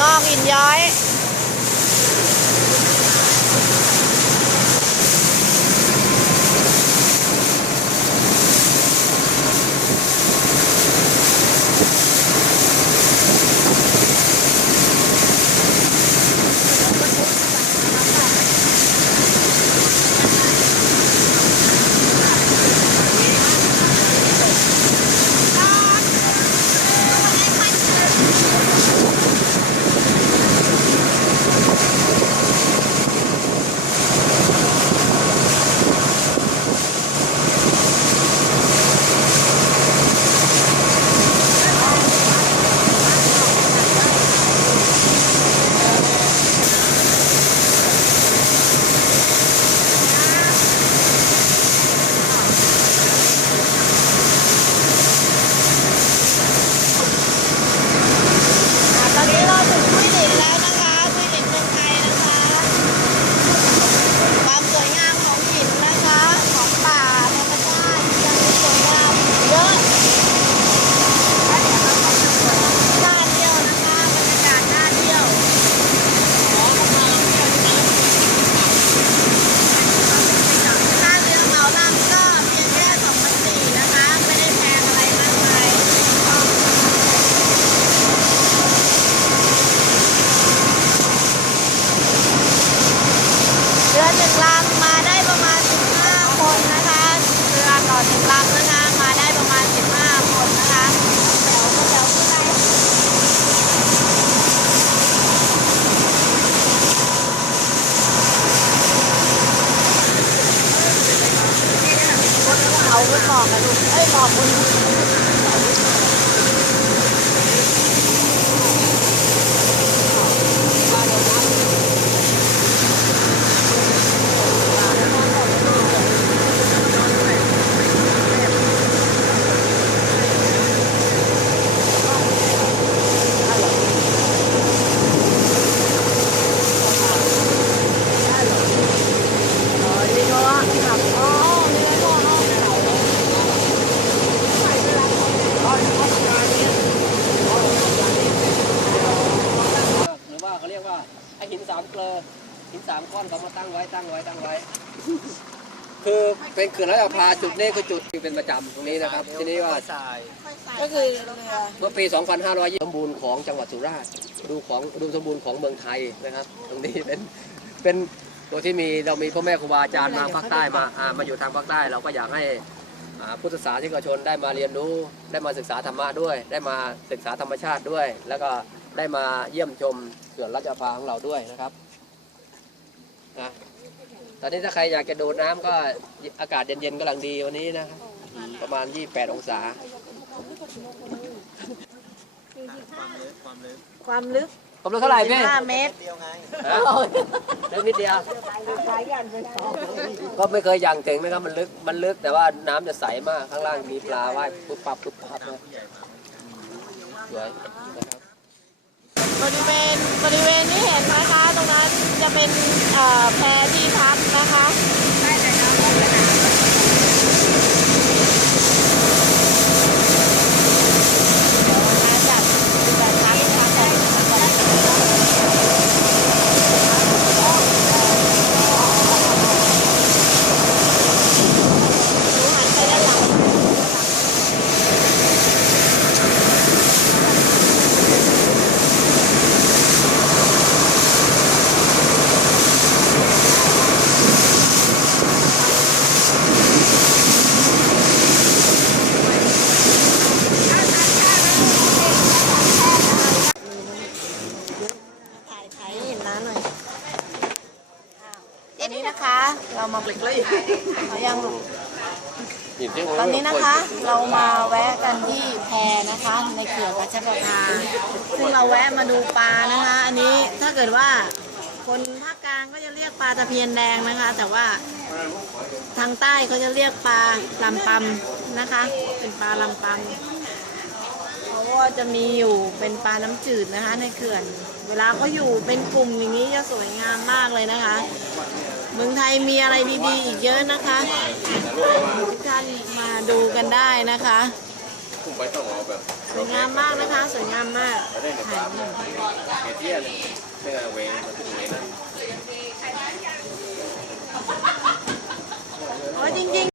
งอกหินย้อย ลำนะคะมาได้ประมาณ 15 คนนะคะแถวเดี๋ยวขึ้นไปเอาก็บอกกันลูกเอ้ยบอกคุณ หรือว่าเขาเรียกว่าไอหินสามเกลอ หินสามก้อนเขามาตั้งไว้ตั้งไว้ตั้งไว้ คือเป็นเขื่อนรัชประภาจุดนี้คือจุดที่เป็นประจำตรงนี้นะครับ ทีนี้ว่าก็คือเรือเมื่อปี 2520สมบูรณ์ของจังหวัดสุราษฎร์ดูของดูสมบูรณ์ของเมืองไทยนะครับ ตรงนี้เป็นเป็นตัวที่มีเรามีพ่อแม่ครูบาอาจารย์มาภาคใต้มาอ่ามาอยู่ทางภาคใต้เราก็อยากให้อ่าพุทธศาสนิกชนได้มาเรียนรู้ได้มาศึกษาธรรมะด้วย ได้มาศึกษาธรรมชาติด้วย แล้วก็ได้มาเยี่ยมชมเขื่อนราชประภาของเราด้วยนะครับ นะตอนนี้ถ้าใครอยากจะโดดน้ำก็อากาศเย็นๆกำลังดีวันนี้นะครับประมาณ 28 องศา ความลึกผมรู้เท่าไหร่พี่5เมตรฮะลึกนิดเดียวก็ไม่เคยยังถึงนะครับมันลึกมันลึกแต่ว่าน้ำจะใสมากข้างล่างมีปลาว่ายปุ๊บปับปุ๊บปับนะสวยนะครับบริเวณบริเวณที่เห็นนะคะ ตรงนั้นจะ เป็นเอ่อแพที่พักนะคะ ได้แต่น้ำลงสนามจัดจัดพักพักก่อนดูหันไปด้านหลัง ถ่ายถ่ายให้เห็นร้านหน่อยตอ นนี้นะคะ เรามาบุกเลยเขายังหลบตอนนี้นะคะเรามาแวะกันที่แพนะคะ ในเขื่อนพัชรประภาซึ่งเราแวะมาดูปลานะคะ อันนี้ถ้าเกิดว่าคนภาคกลางก็จะเรียกปลาตะเพียนแดงนะคะ แต่ว่าทางใต้เขาจะเรียกปลาลำปำนะคะ เป็นปลาลำปำเขา ก็จะมีอยู่เป็นปลาน้ำจืดนะคะ ในเขื่อน เวลาเขาอยู่เป็นกลุ่มอย่างนี้จะสวยงามมากเลยนะคะ เมืองไทยมีอะไรดีๆ อีกเยอะนะคะทุกท่านมาดูกันได้นะคะสวยงามมากนะคะ สวยงามมากโอ้จริง